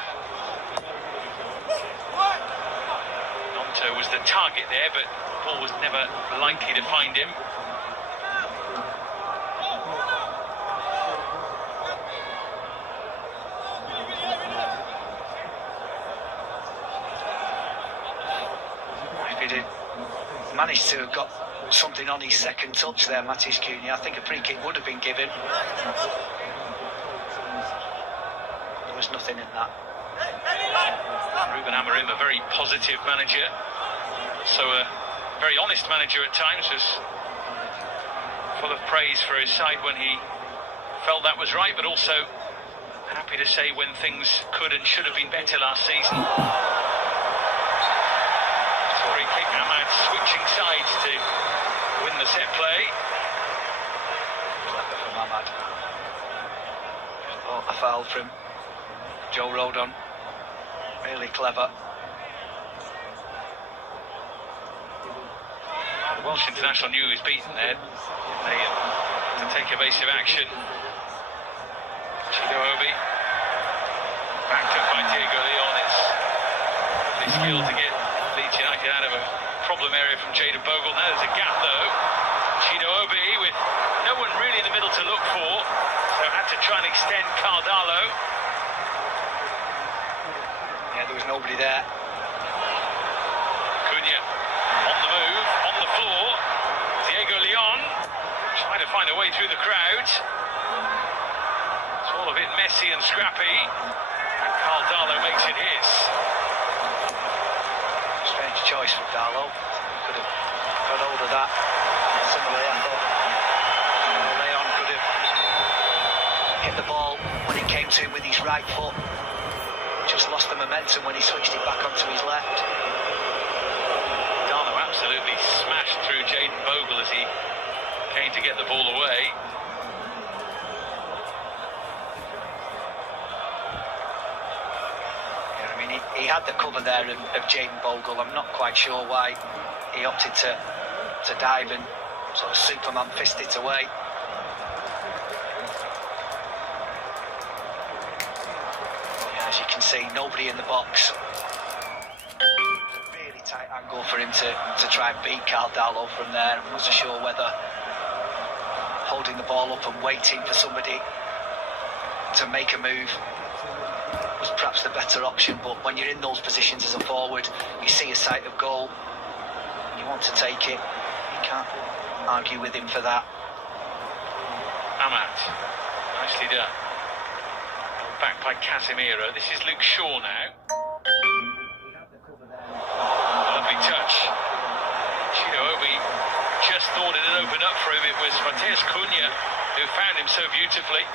Gnonto was the target there, but ball was never likely to find him. Managed to have got something on his second touch there, Matheus Cunha. I think a free kick would have been given. There was nothing in that. Ruben Amorim, a very positive manager, so a very honest manager at times, was full of praise for his side when he felt that was right, but also happy to say when things could and should have been better last season. Ahmad switching sides to win the set play. Clever from Ahmad. Oh, a foul from Joe Rodon. Really clever. The Welsh international knew he was beaten there. They had to take evasive action. Chido Obi. Backed up by Diego Leon. It's the skill to get Leeds United out of a problem area from Jayden Bogle. Now there's a gap though. Chido Obi with no one really in the middle to look for, so had to try and extend Cardalo. Yeah, there was nobody there. Cunha on the move, on the floor. Diego Leon trying to find a way through the crowd. It's all a bit messy and scrappy, and Cardalo makes it his. Strange choice from Darlow. Could have got hold of that. Similarly, I thought Leon could have hit the ball when he came to him with his right foot. Just lost the momentum when he switched it back onto his left. Darlow absolutely smashed through Jayden Bogle as he came to get the ball away. He had the cover there of Jayden Bogle. I'm not quite sure why he opted to dive and sort of Superman fist it away. Yeah, as you can see, nobody in the box. Really tight angle for him to try and beat Cardalo from there. I'm not so sure whether holding the ball up and waiting for somebody to make a move was perhaps the better option, but when you're in those positions as a forward, you see a sight of goal, you want to take it, you can't argue with him for that. Ahmad, nicely done. Back by Casemiro. This is Luke Shaw now. Lovely touch. Chido Obi just thought it had opened up for him. It was Matheus Cunha who found him so beautifully.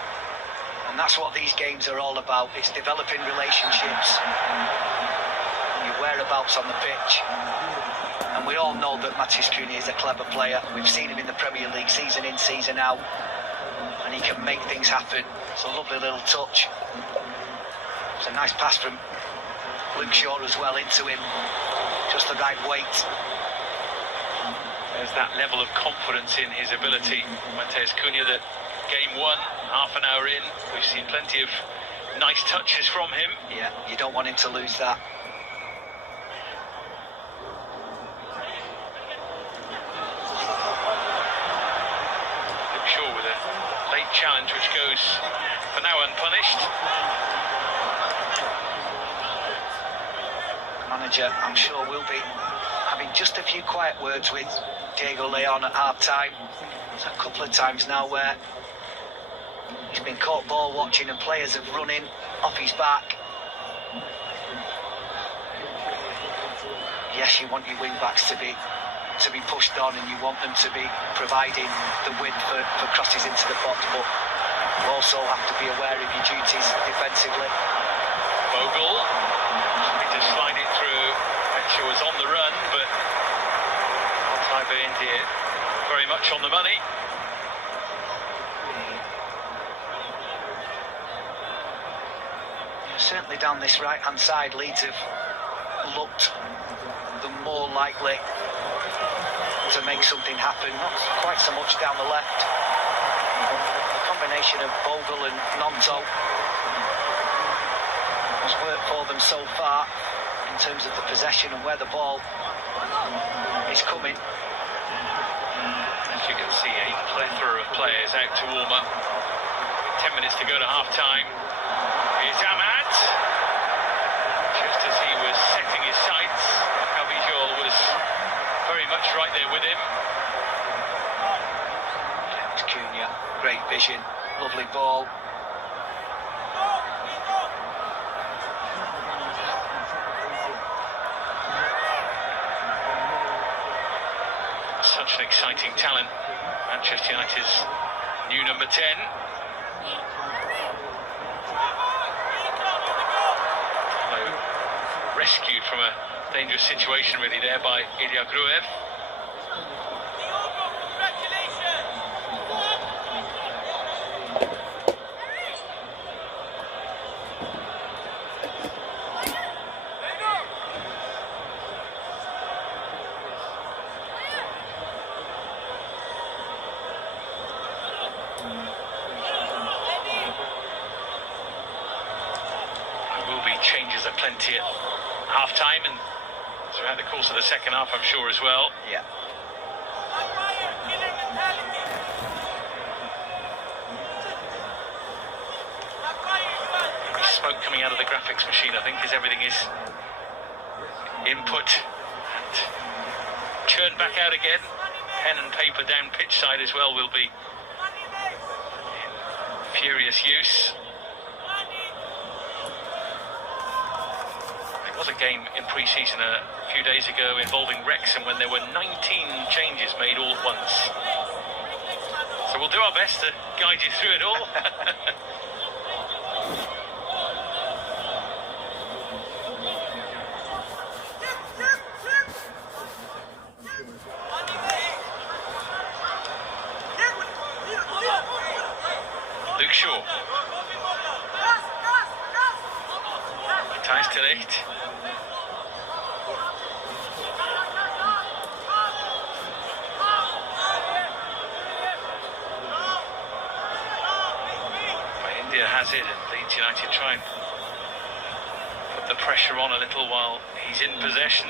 And that's what these games are all about. It's developing relationships, your whereabouts on the pitch. And we all know that Matheus Cunha is a clever player. We've seen him in the Premier League season in, season out, and he can make things happen. It's a lovely little touch. It's a nice pass from Luke Shaw as well into him. Just the right weight. There's that level of confidence in his ability, Matheus Cunha, that game one, half an hour in, we've seen plenty of nice touches from him. Yeah, you don't want him to lose that. Luke Shaw with a late challenge which goes for now unpunished. The manager, I'm sure, will be having just a few quiet words with Diego Leon at half-time. There's a couple of times now where he's been caught ball watching and players have run in off his back. Yes, you want your wing-backs to be pushed on, and you want them to be providing the width for crosses into the box, but You also have to be aware of your duties defensively. Bogle trying to slide it through. She was on the run, but outside by India, very much on the money. Certainly down this right-hand side, Leeds have looked the more likely to make something happen. Not quite so much down the left. The combination of Bogle and Gnonto has worked for them so far in terms of the possession and where the ball is coming. As you can see, a plethora of players out to warm up. 10 minutes to go to half-time. Here's Ahmad. Just as he was setting his sights, Cavijol was very much right there with him. James Cunha, great vision, lovely ball. Such an exciting talent. Manchester United's new number 10. Rescued from a dangerous situation really there by Ilya Gruev. There will be changes aplenty at half-time and throughout the course of the second half, I'm sure, as well. Yeah. Smoke coming out of the graphics machine, I think, as everything is input and churned back out again. Pen and paper down pitch side as well will be in furious use. There was a game in pre-season a few days ago involving Wrexham when there were 19 changes made all at once. So we'll do our best to guide you through it all. Luke Shaw. Matthijs de Ligt. India has it, and Leeds United try and put the pressure on a little while he's in possession.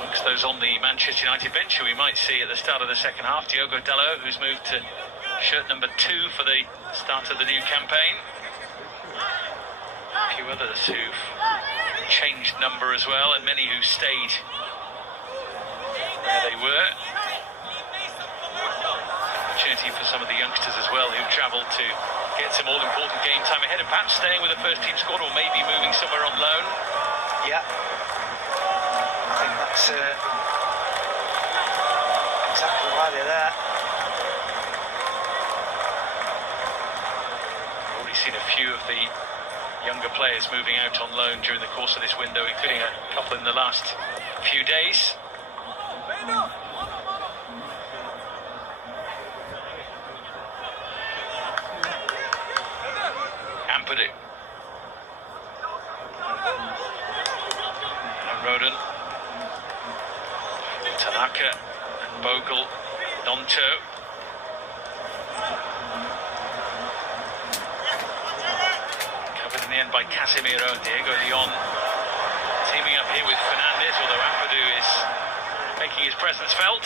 Amongst those on the Manchester United bench who we might see at the start of the second half, Diogo Dalot, who's moved to shirt number 2 for the start of the new campaign. A few others who've changed number as well, and many who stayed where they were. Opportunity for some of the youngsters as well who've travelled to get some all-important game time ahead, and perhaps staying with the first-team squad or maybe moving somewhere on loan. Yeah, I think that's exactly why they're there. Already seen a few of the younger players moving out on loan during the course of this window, including a couple in the last few days. Ampadu. And Rodon. Tanaka and Bogle. Gnonto. In the end by Casemiro. Diego Leon teaming up here with Fernandes, although Ampadu is making his presence felt.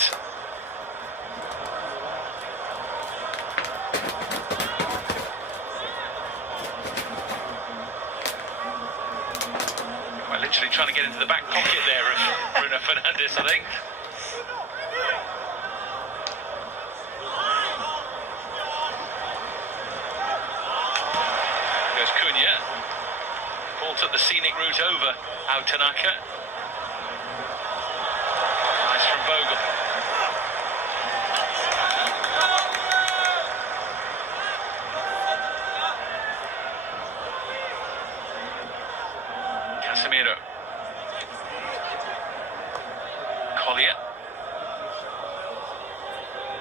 Well, literally trying to get into the back pocket there of Bruno Fernandes, I think. took the scenic route over Ao Tanaka. Nice from Bogle. Casemiro. Collier.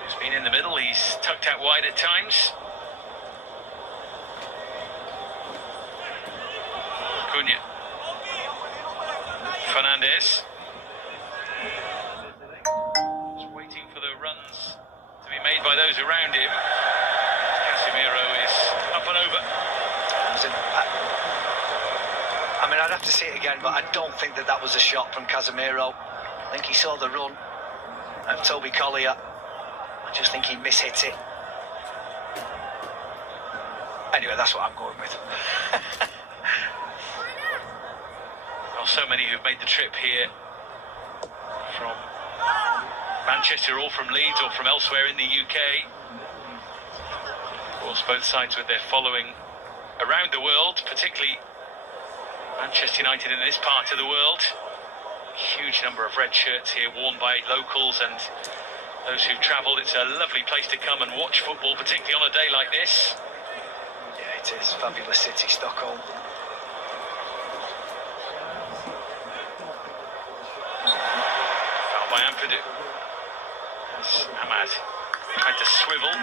He's been in the middle, he's tucked out wide at times. Cunha. Fernandes. Just waiting for the runs to be made by those around him. Casemiro is up and over. I mean, I'd have to see it again, but I don't think that was a shot from Casemiro. I think he saw the run of Toby Collier. I just think he mishit it. Anyway, that's what I'm going with. Well, so many who've made the trip here from Manchester or from Leeds or from elsewhere in the UK. Of course, both sides with their following around the world, particularly Manchester United in this part of the world. Huge number of red shirts here worn by locals and those who've travelled. It's a lovely place to come and watch football, particularly on a day like this. Yeah, it is. Fabulous city, Stockholm. Foul by Ampadu. As Ahmad tried to swivel.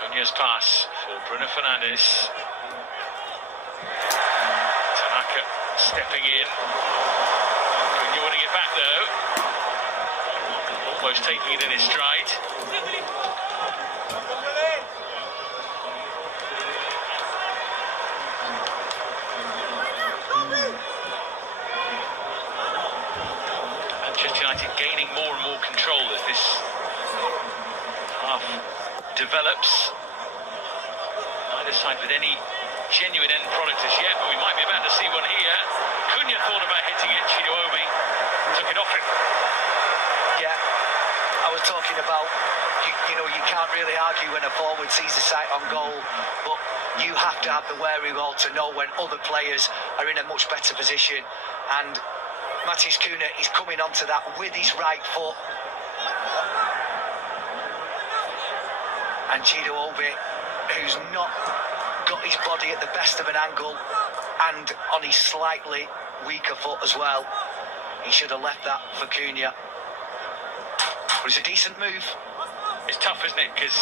Cunha's pass for Bruno Fernandes. Tanaka stepping in. Cunha winning it back though. Almost taking it in his stride. Manchester United gaining more and more control as this half develops. Neither side with any genuine end product as yet, but we might be about to see one here. Cunha thought about hitting it. Chidobe took it off him. Yeah, I was talking about, you know, you can't really argue when a forward sees a sight on goal, but you have to have the wherewithal to know when other players are in a much better position. And Matheus Cunha is coming onto that with his right foot. And Chidobe, who's not got his body at the best of an angle and on his slightly weaker foot as well, he should have left that for Cunha. But it's a decent move. It's tough, isn't it? Because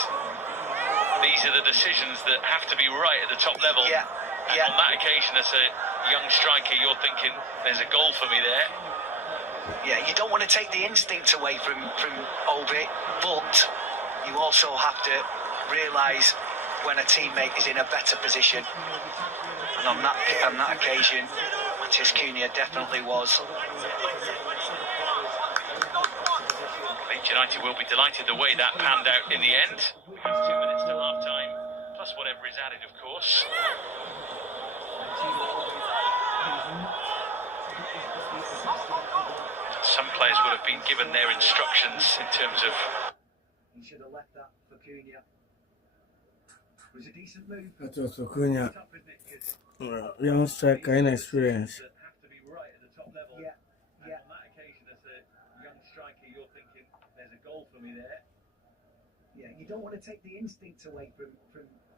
these are the decisions that have to be right at the top level. Yeah, and on that occasion, as a young striker, you're thinking, there's a goal for me there. Yeah, you don't want to take the instinct away from Obi, but you also have to realise when a teammate is in a better position. And on that occasion, Matheus Cunha definitely was. Leeds United will be delighted the way that panned out in the end. We have 2 minutes to half time, plus whatever is added, of course. Some players would have been given their instructions in terms of... He should have left that for Cunha. It was a decent move. That was for Cunha. Young striker, inexperienced. have to be right at the top level. Yeah, yeah. On that occasion, as a young striker, you're thinking, there's a goal for me there. Yeah, you don't want to take the instinct away from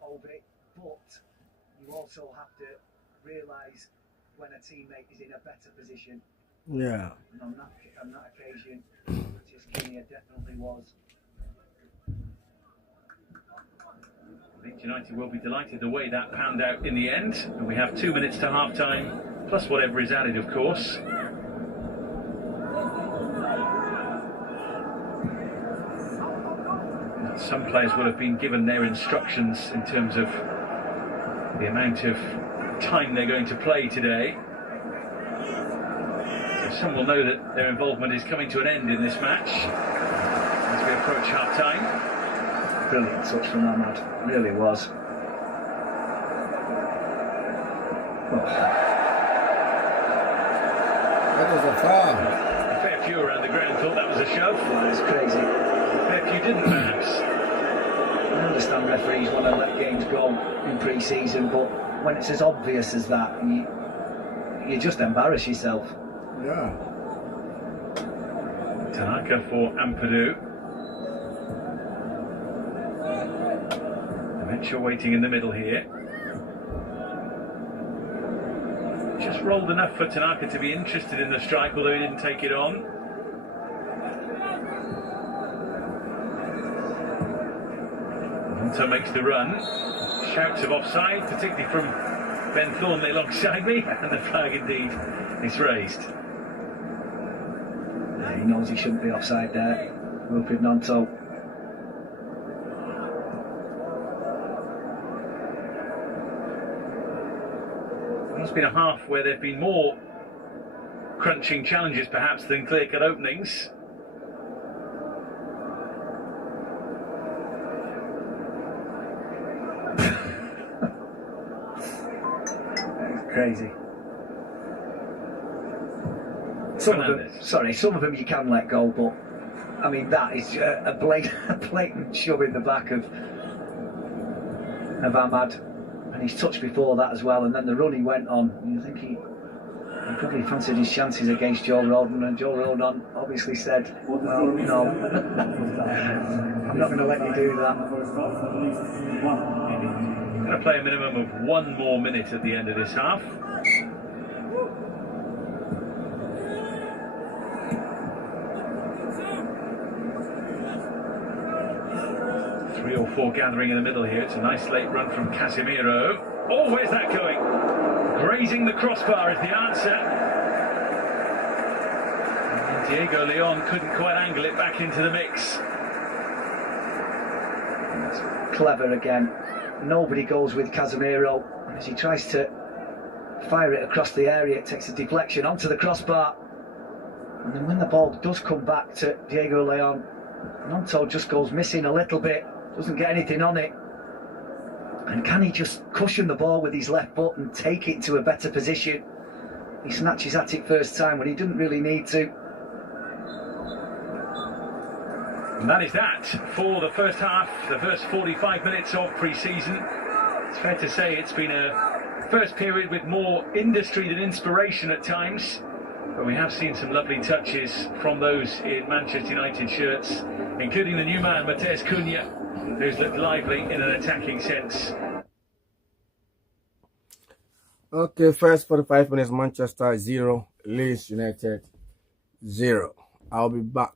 Obi, but you also have to realise when a teammate is in a better position. Yeah. And on that occasion, Matheus Cunha definitely was. Leeds United will be delighted the way that panned out in the end. And we have 2 minutes to half time, plus whatever is added, of course. Some players will have been given their instructions in terms of the amount of time they're going to play today. So some will know that their involvement is coming to an end in this match as we approach half time. Brilliant touch from Ahmad, really was. That was a foul. A fair few around the ground thought that was a shove. It's crazy. A fair few didn't, perhaps. understand referees want to let games go in pre-season, but when it's as obvious as that, you just embarrass yourself. Yeah. Tanaka for Ampadu. Dementia waiting in the middle here. Just rolled enough for Tanaka to be interested in the strike, although he didn't take it on. Hunter makes the run. Shouts of offside, particularly from Ben Thornley alongside me, and the flag indeed is raised. He knows he shouldn't be offside there. Wilfried Gnonto. It's been a half where there have been more crunching challenges perhaps than clear-cut openings. Crazy. Some of them you can let go, but I mean that is a blatant shove in the back of Ahmad, and he's touched before that as well. And then the run he went on, you think he probably fancied his chances against Joe Rodon, and Joe Rodon obviously said, "Well, no, I'm not going to let you do that." Going to play a minimum of 1 more minute at the end of this half. Three or four gathering in the middle here. It's a nice late run from Casemiro. Oh, where's that going? Grazing the crossbar is the answer. And Diego Leon couldn't quite angle it back into the mix. That's clever again. Nobody goes with Casemiro, and as he tries to fire it across the area, it takes a deflection onto the crossbar. And then when the ball does come back to Diego Leon, Gnonto just goes missing a little bit, doesn't get anything on it. And can he just cushion the ball with his left foot and take it to a better position? He snatches at it first time when he didn't really need to. And that is that for the first half, the first 45 minutes of pre-season. It's fair to say it's been a first period with more industry than inspiration at times. But we have seen some lovely touches from those in Manchester United shirts, including the new man, Matheus Cunha, who's looked lively in an attacking sense. Okay, first 45 minutes, Manchester 0, Leeds United 0. I'll be back.